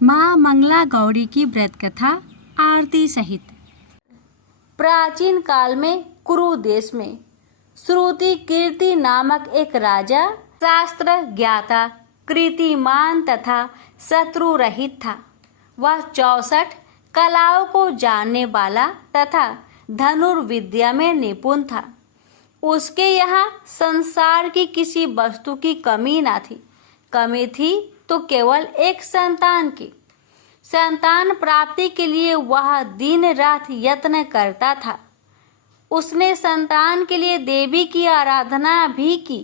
माँ मंगला गौरी की व्रत कथा आरती सहित। प्राचीन काल में कुरु देश में श्रुति कीर्ति नामक एक राजा शास्त्र ज्ञाता, कीर्तिमान तथा शत्रु रहित था। वह 64 कलाओं को जानने वाला तथा धनुर्विद्या में निपुण था। उसके यहाँ संसार की किसी वस्तु की कमी न थी। कमी थी तो केवल एक संतान की। संतान प्राप्ति के लिए वह दिन रात यत्न करता था। उसने संतान के लिए देवी की आराधना भी की।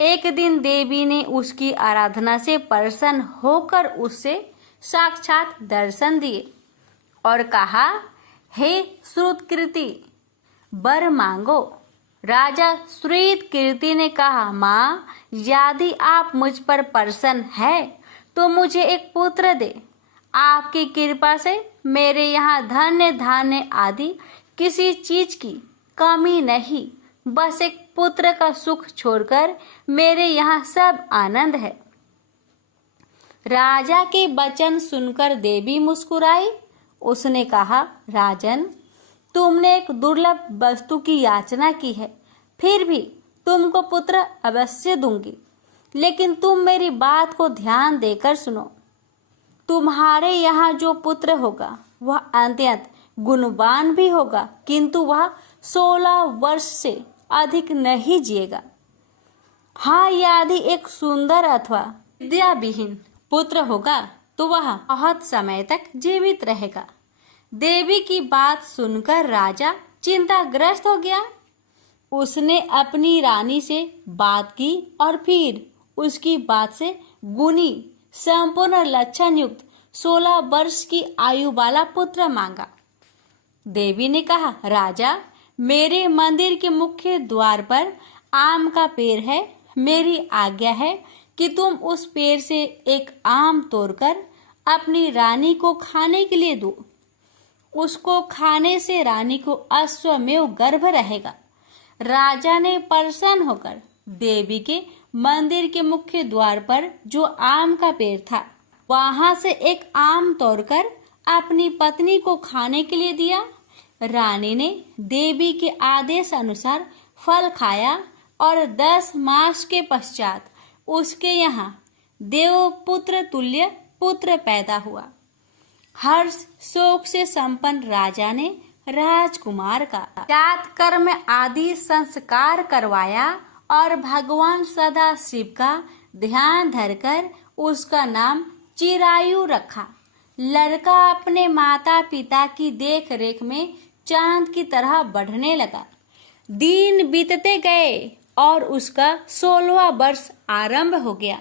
एक दिन देवी ने उसकी आराधना से प्रसन्न होकर उससे साक्षात दर्शन दिए और कहा, हे श्रुतकीर्ति, वर मांगो। राजा श्रुतकीर्ति ने कहा, माँ, यदि आप मुझ पर प्रसन्न है तो मुझे एक पुत्र दे। आपकी कृपा से मेरे यहाँ धन्य धान्य आदि किसी चीज की कमी नहीं। बस एक पुत्र का सुख छोड़कर मेरे यहाँ सब आनंद है। राजा के वचन सुनकर देवी मुस्कुराई। उसने कहा, राजन, तुमने एक दुर्लभ वस्तु की याचना की है, फिर भी तुमको पुत्र अवश्य दूंगी। लेकिन तुम मेरी बात को ध्यान देकर सुनो। तुम्हारे यहाँ जो पुत्र होगा वह अत्यंत गुणवान भी होगा, किंतु वह 16 वर्ष से अधिक नहीं जिएगा। हाँ, यदि एक सुंदर अथवा विद्याविहीन पुत्र होगा तो वह बहुत समय तक जीवित रहेगा। देवी की बात सुनकर राजा चिंताग्रस्त हो गया। उसने अपनी रानी से बात की और फिर उसकी बात से गुणी संपूर्ण लक्षण युक्त 16 वर्ष की आयु वाला पुत्र मांगा। देवी ने कहा, राजा, मेरे मंदिर के मुख्य द्वार पर आम का पेड़ है। मेरी आज्ञा है कि तुम उस पेड़ से एक आम तोड़कर अपनी रानी को खाने के लिए दो। उसको खाने से रानी को अश्वमेव गर्भ रहेगा। राजा ने प्रसन्न होकर देवी के मंदिर के मुख्य द्वार पर जो आम का पेड़ था वहां से एक आम तोड़कर अपनी पत्नी को खाने के लिए दिया। रानी ने देवी के आदेश अनुसार फल खाया और 10 मास के पश्चात उसके यहाँ देवपुत्र तुल्य पुत्र पैदा हुआ। हर्ष शोक से संपन्न राजा ने राजकुमार का जातकर्म आदि संस्कार करवाया और भगवान सदा शिव का ध्यान धरकर उसका नाम चिरायु रखा। लड़का अपने माता पिता की देख रेख में चांद की तरह बढ़ने लगा। दिन बीतते गए और उसका 16वां वर्ष आरंभ हो गया।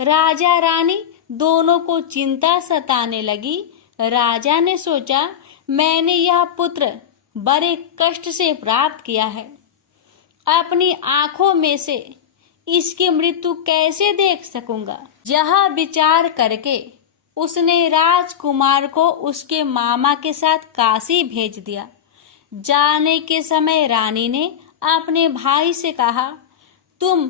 राजा रानी दोनों को चिंता सताने लगी। राजा ने सोचा, मैंने यह पुत्र बड़े कष्ट से प्राप्त किया है। अपनी आंखों में से इसकी मृत्यु कैसे देख सकूंगा। यह विचार करके उसने राजकुमार को उसके मामा के साथ काशी भेज दिया। जाने के समय रानी ने अपने भाई से कहा, तुम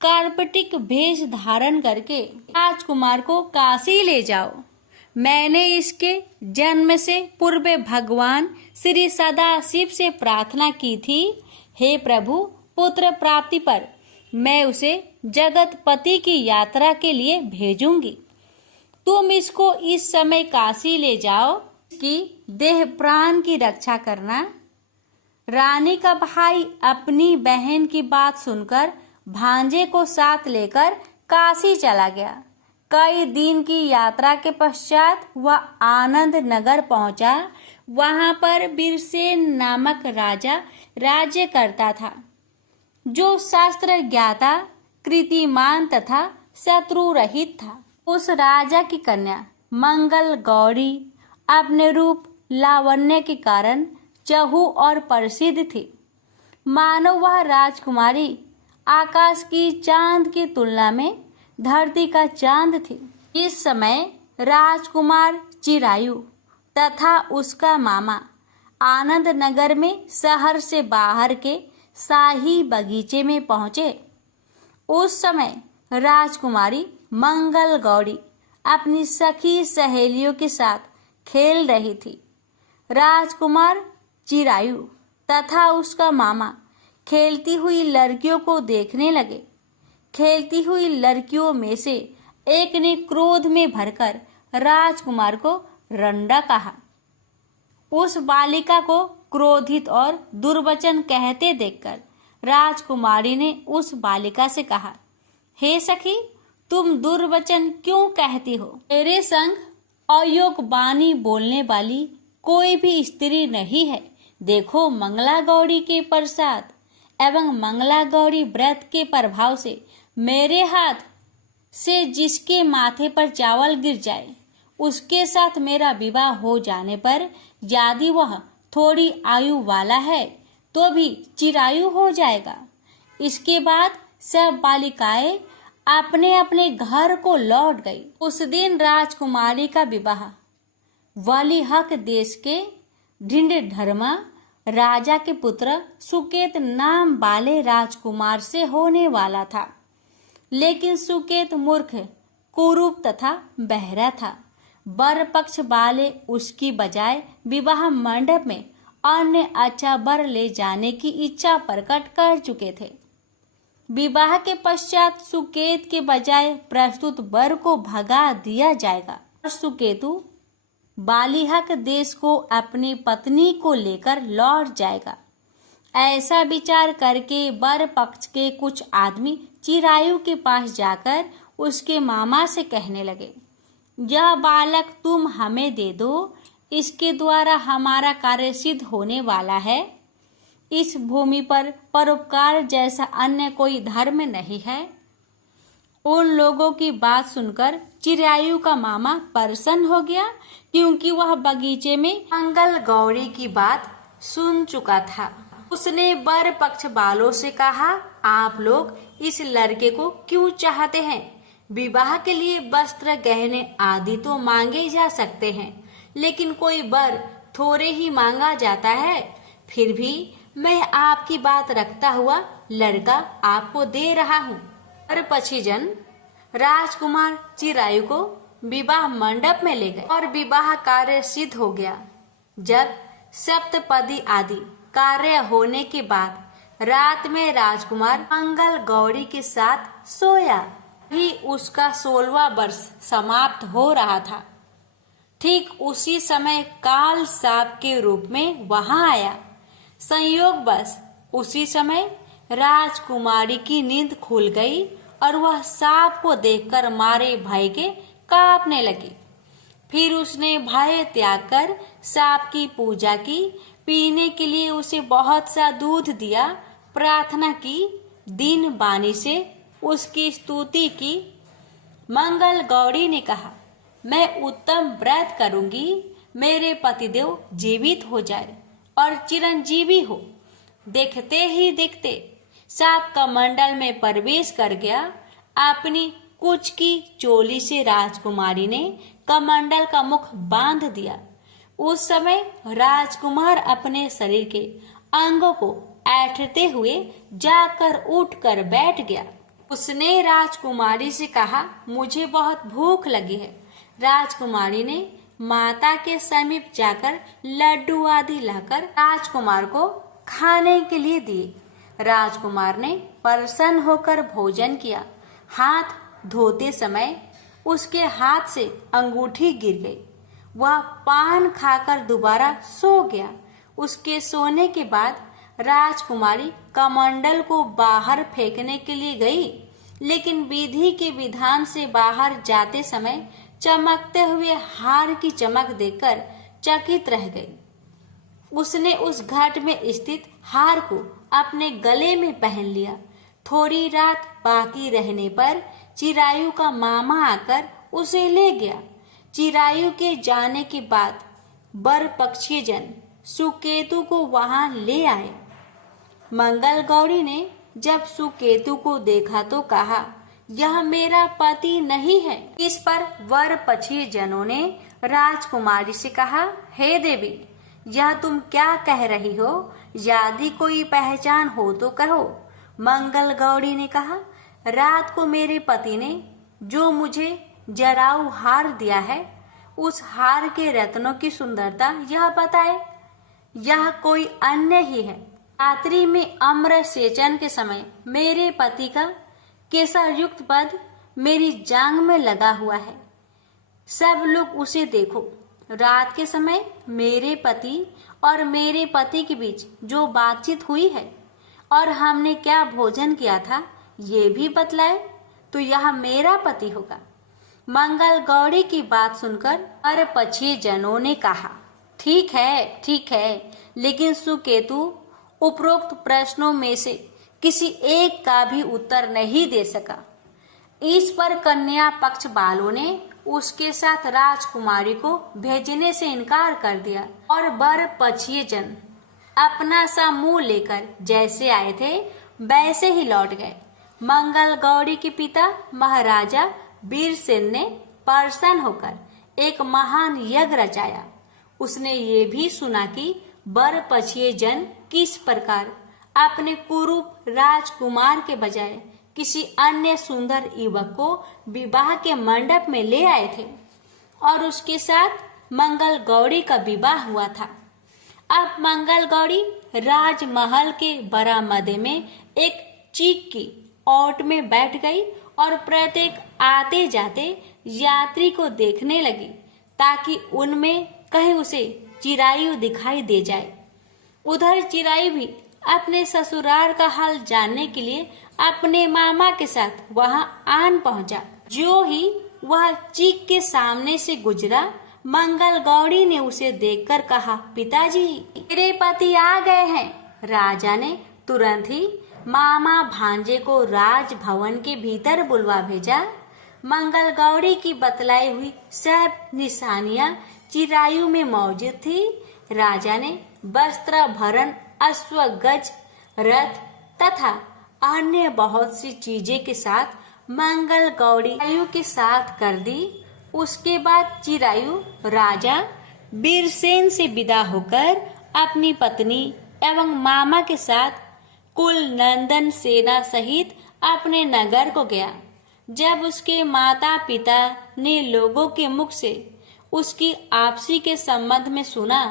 कार्पटिक वेश धारण करके राजकुमार को काशी ले जाओ। मैंने इसके जन्म से पूर्व भगवान श्री सदाशिव से प्रार्थना की थी, हे प्रभु, पुत्र प्राप्ति पर मैं उसे जगतपति की यात्रा के लिए भेजूंगी। तुम इसको इस समय काशी ले जाओ कि देह प्राण की रक्षा करना। रानी का भाई अपनी बहन की बात सुनकर भांजे को साथ लेकर काशी चला गया। कई दिन की यात्रा के पश्चात वह आनंद नगर पहुंचा। वहां पर बीरसेन नामक राजा राज्य करता था, जो शास्त्र ज्ञाता, कीर्तिमान तथा शत्रु रहित था। उस राजा की कन्या मंगल गौरी अपने रूप लावण्य के कारण चहु और प्रसिद्ध थी। मानो वह राजकुमारी आकाश की चांद की तुलना में धरती का चांद थी। इस समय राजकुमार चिरायु तथा उसका मामा आनंद नगर में शहर से बाहर के शाही बगीचे में पहुंचे। उस समय राजकुमारी मंगल गौरी अपनी सखी सहेलियों के साथ खेल रही थी। राजकुमार चिरायु तथा उसका मामा खेलती हुई लड़कियों को देखने लगे। खेलती हुई लड़कियों में से एक ने क्रोध में भरकर राजकुमार को रंडा कहा। उस बालिका को क्रोधित और दुर्वचन कहते देखकर राजकुमारी ने उस बालिका से कहा, हे सखी, तुम दुर्वचन क्यों कहती हो? मेरे संग अयोग्य वाणी बोलने वाली कोई भी स्त्री नहीं है। देखो, मंगला गौरी के प्रसाद एवं मंगला गौरी व्रत के प्रभाव से मेरे हाथ से जिसके माथे पर चावल गिर जाए उसके साथ मेरा विवाह हो जाने पर यदि वह थोड़ी आयु वाला है तो भी चिरायु हो जाएगा। इसके बाद सब बालिकाएं अपने अपने घर को लौट गई। उस दिन राजकुमारी का विवाह वलिहक देश के ढिंढधर्मा राजा के पुत्र सुकेत नाम वाले राजकुमार से होने वाला था। लेकिन सुकेत मूर्ख, कुरूप तथा बहरा था। वर पक्ष वाले उसकी बजाय विवाह मंडप में अन्य अच्छा वर ले जाने की इच्छा प्रकट कर चुके थे। विवाह के पश्चात सुकेत के बजाय प्रस्तुत वर को भगा दिया जाएगा और सुकेतु बालिहक देश को अपनी पत्नी को लेकर लौट जाएगा। ऐसा विचार करके वर पक्ष के कुछ आदमी चिरायु के पास जाकर उसके मामा से कहने लगे, यह बालक तुम हमें दे दो, इसके द्वारा हमारा कार्य सिद्ध होने वाला है। इस भूमि पर परोपकार जैसा अन्य कोई धर्म नहीं है। उन लोगों की बात सुनकर चिरायु का मामा प्रसन्न हो गया, क्योंकि वह बगीचे में मंगल गौरी की बात सुन चुका था। उसने वर पक्ष वालों से कहा, आप लोग इस लड़के को क्यों चाहते हैं? विवाह के लिए वस्त्र, गहने आदि तो मांगे जा सकते हैं, लेकिन कोई वर थोड़े ही मांगा जाता है। फिर भी मैं आपकी बात रखता हुआ लड़का आपको दे रहा हूँ। और पक्षीजन राजकुमार चिरायु को विवाह मंडप में ले गए और विवाह कार्य सिद्ध हो गया। जब सप्तपदी आदि कार्य होने के बाद रात में राजकुमार मंगल गौरी के साथ सोया ही उसका 16वां वर्ष समाप्त हो रहा था। ठीक उसी समय काल सांप के रूप में वहां आया। संयोगवश उसी समय राजकुमारी की नींद खुल गई और वह सांप को देखकर मारे भय के कांपने लगी। फिर उसने भय त्याग कर सांप की पूजा की, पीने के लिए उसे बहुत सा दूध दिया, प्रार्थना की, दिन बानी से उसकी स्तुति की। मंगल गौरी ने कहा, मैं उत्तम व्रत करूंगी, मेरे पतिदेव जीवित हो जाए और चिरंजीवी हो। देखते ही देखते सांप कमंडल में प्रवेश कर गया। अपनी कुछ की चोली से राजकुमारी ने कमंडल का मुख बांध दिया। उस समय राजकुमार अपने शरीर के अंगों को ऐंठते हुए जाकर उठकर बैठ गया। उसने राजकुमारी से कहा, मुझे बहुत भूख लगी है। राजकुमारी ने माता के समीप जाकर लड्डू आदि लाकर राजकुमार को खाने के लिए दिए। राजकुमार ने प्रसन्न होकर भोजन किया। हाथ धोते समय उसके हाथ से अंगूठी गिर गई। वह पान खाकर दोबारा सो गया। उसके सोने के बाद राजकुमारी कमंडल को बाहर फेंकने के लिए गई, लेकिन विधि के विधान से बाहर जाते समय चमकते हुए हार की चमक देखकर चकित रह गई। उसने उस घाट में स्थित हार को अपने गले में पहन लिया। थोड़ी रात बाकी रहने पर चिरायु का मामा आकर उसे ले गया। चिरायु के जाने के बाद वर पक्षी जन सुकेतु को वहां ले आए। मंगल गौरी ने जब सुकेतु को देखा तो कहा, यह मेरा पति नहीं है। इस पर वर पक्षी जनों ने राजकुमारी से कहा, हे देवी, यह तुम क्या कह रही हो? यदि कोई पहचान हो तो कहो। मंगल गौरी ने कहा, रात को मेरे पति ने जो मुझे जराऊ हार दिया है, उस हार के रत्नों की सुंदरता यह बताए। यह कोई अन्य ही है। रात्रि में अम्र सेचन के समय मेरे पति का केसर युक्त पद मेरी जांग में लगा हुआ है। सब लोग उसे देखो। रात के समय मेरे पति और मेरे पति के बीच जो बातचीत हुई है और हमने क्या भोजन किया था ये भी बतलाए, तो यह मेरा पति होगा। मंगल गौरी की बात सुनकर और पछिए जनों ने कहा, ठीक है, लेकिन सुकेतु उपरोक्त प्रश्नों में से किसी एक का भी उत्तर नहीं दे सका। इस पर कन्या पक्ष वालों ने उसके साथ राजकुमारी को भेजने से इनकार कर दिया और वर पछिए जन अपना सा मुंह लेकर जैसे आए थे वैसे ही लौट गए। मंगल गौरी के पिता महाराजा वीरसेन ने प्रसन्न होकर एक महान यज्ञ रचाया। उसने ये भी सुना कि वर पछिए जन किस प्रकार अपने कुरूप राजकुमार के बजाय किसी अन्य सुंदर युवक को विवाह के मंडप में ले आए थे और उसके साथ मंगल गौरी का विवाह हुआ था। अब मंगल गौरी राजमहल के बरामदे में एक चीक की ओट में बैठ गई और प्रत्येक आते जाते यात्री को देखने लगी ताकि उनमें कहीं उसे चिरायु दिखाई दे जाए। उधर चिरायु भी अपने ससुराल का हाल जानने के लिए अपने मामा के साथ वहां आन पहुंचा। जो ही वह चीक के सामने से गुजरा, मंगल गौरी ने उसे देखकर कहा, पिताजी मेरे पति आ गए हैं। राजा ने तुरंत ही मामा भांजे को राजभवन के भीतर बुलवा भेजा। मंगल गौरी की बतलाई हुई सब निशानियां चिरायु में मौजूद थी। राजा ने वस्त्र भरण, अश्व गज, रथ तथा अन्य बहुत सी चीजें के साथ मंगल गौरी चिरायु के साथ कर दी। उसके बाद चिरायु राजा वीरसेन से विदा होकर अपनी पत्नी एवं मामा के साथ कुल नंदन सेना सहित अपने नगर को गया। जब उसके माता पिता ने लोगों के मुख से उसकी आपसी के संबंध में सुना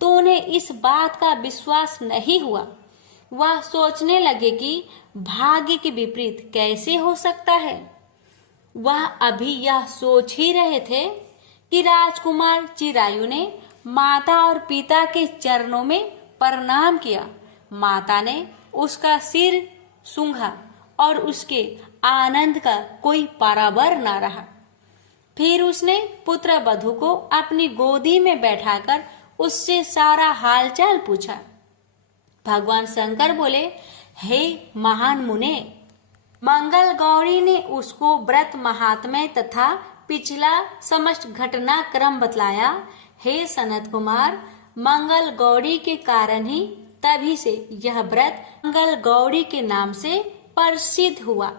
तो उन्हें इस बात का विश्वास नहीं हुआ। वह सोचने लगे कि भाग्य के विपरीत कैसे हो सकता है। वह अभी यह सोच ही रहे थे कि राजकुमार चिरायु ने माता और पिता के चरणों में प्रणाम किया। माता ने उसका सिर सूंघा और उसके आनंद का कोई पारावर न रहा। फिर उसने पुत्र वधू को अपनी गोदी में बैठाकर उससे सारा हालचाल पूछा। भगवान शंकर बोले, हे महान मुने, मंगल गौरी ने उसको व्रत महात्म्य तथा पिछला समस्त घटनाक्रम बतलाया। हे सनत कुमार, मंगल गौरी के कारण ही तभी से यह व्रत मंगल गौरी के नाम से प्रसिद्ध हुआ।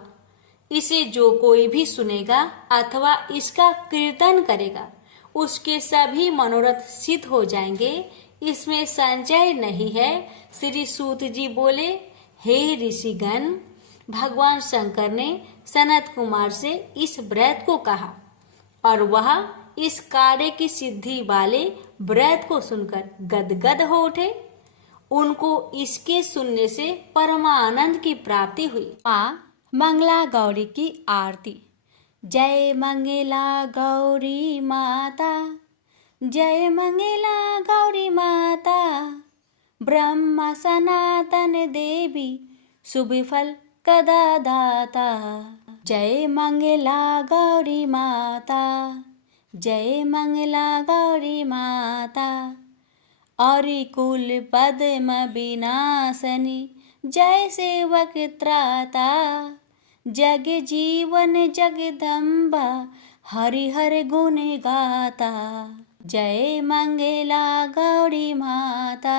इसे जो कोई भी सुनेगा अथवा इसका कीर्तन करेगा उसके सभी मनोरथ सिद्ध हो जाएंगे, इसमें संशय नहीं है। श्री सूत जी बोले, हे ऋषिगण, भगवान शंकर ने सनत कुमार से इस व्रत को कहा और वह इस कार्य की सिद्धि वाले व्रत को सुनकर गदगद हो उठे। उनको इसके सुनने से परमानंद की प्राप्ति हुई। माँ मंगला गौरी की आरती। जय मंगला गौरी माता, जय मंगला गौरी माता, ब्रह्म सनातन देवी शुभ फल कदा दाता। जय मंगला गौरी माता, जय मंगला गौरी माता, और कुल पद्म विनाशनी जय सेवक त्राता। जग जीवन जगदम्बा हरिहर गुण गाता। जय मंगला गौरी माता,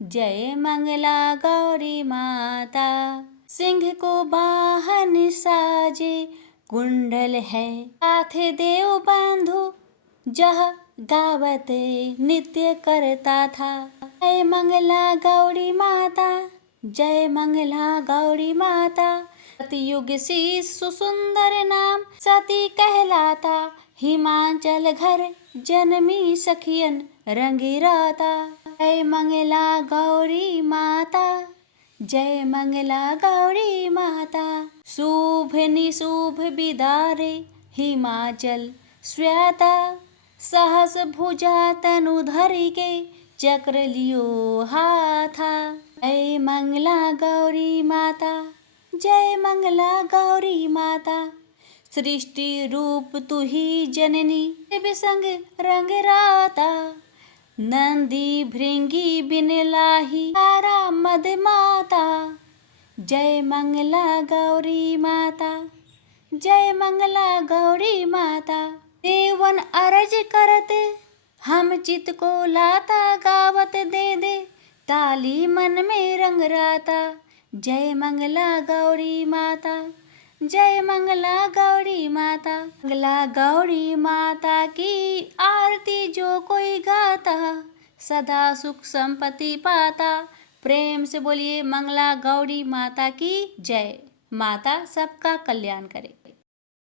जय मंगला गौरी माता। सिंह को वाहन साजे कुंडल है, साथ देव बंधु जह गावत नित्य करता था। जय मंगला गौरी माता, जय मंगला गौरी माता, सतयुग से सुसुंदर नाम सती कहलाता, हिमाचल घर जन्मी सखियन रंगी राता। जय मंगला गौरी माता, जय मंगला गौरी माता। शुभ निशुभ बिदारे हिमाचल श्वेता, सहस भुजा तनु धरि के चक्र लियो हाथा। जय मंगला गौरी माता, जय मंगला गौरी माता। सृष्टि रूप तू ही जननी, शिव संग रंग राता। नंदी भृंगी बिन लाही, तारा मद माता। जय मंगला गौरी माता, जय मंगला गौरी माता। देवन अरज करत हम चित को लाता, गावत दे दे ताली मन में रंग राता। जय मंगला गौरी माता, जय मंगला गौरी माता। मंगला गौरी माता की आरती जो कोई गाता, सदा सुख संपत्ति पाता। प्रेम से बोलिए मंगला गौरी माता की जय। माता सबका कल्याण करे।